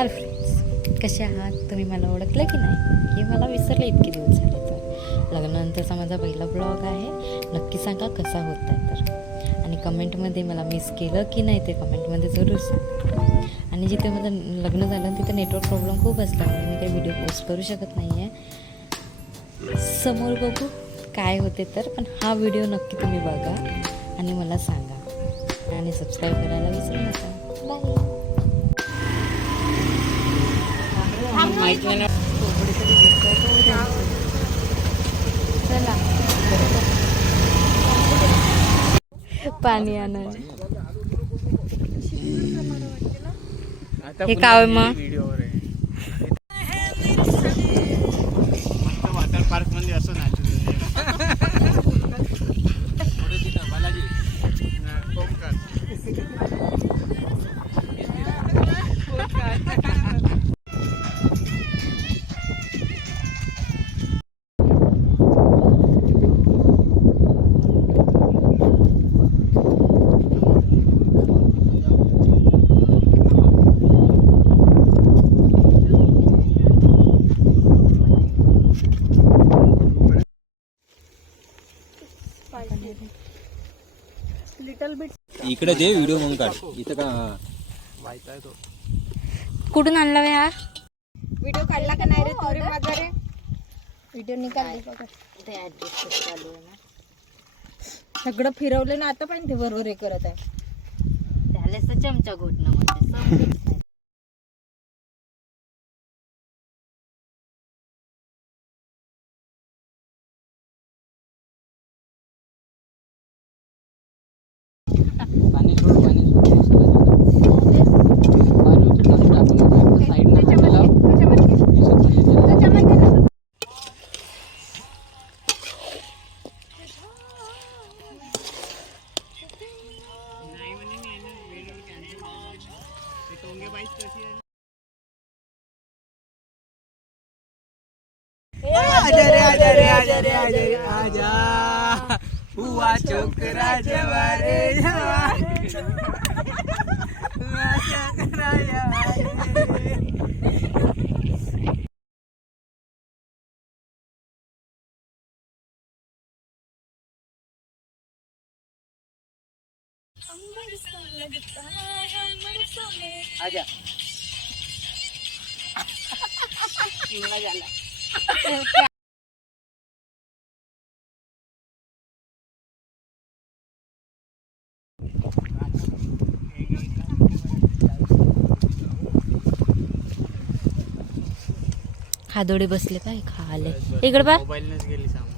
नमस्कार फ्रेंड्स, कसे आहात तुम्ही? मला ओळखलं की नाही की मला विसरले इतके दिवस झाले. तर लग्नानंतरचा माझा पहिला ब्लॉग आहे. नक्की सांगा कसा होता आहे तर, आणि कमेंटमध्ये मला मिस केलं की नाही ते कमेंटमध्ये जरूर सांगा. आणि जिथे माझं लग्न झालं तिथे नेटवर्क प्रॉब्लेम खूप असल्यामुळे मी काही व्हिडिओ पोस्ट करू शकत नाही आहे. समोर बघू काय होते तर, पण हा व्हिडिओ नक्की तुम्ही बघा आणि मला सांगा आणि सबस्क्राईब करायला विसरू नका. बाय. चला पाणी आणा. हे काय मग वॉटर पार्क मध्ये असं लिटल बिट इकडे दे व्हिडिओ मग काढ. इथं का व्हायचा आहे तो. कुठून आणला यार? व्हिडिओ काढला का नाही रे तू रे माझा रे? व्हिडिओ निकाल सगळं फिरवलं ना आता पण ते बरोबर हे करत आहे. त्याला चमचा घोटणं म्हणते. पाणी सोड, पाणी टाकून साईडला आजा हुआ छोकरा जवारे आजा खादोडे बसले काय खाले. इकडे बा मोबाईलनेच गेली सांग.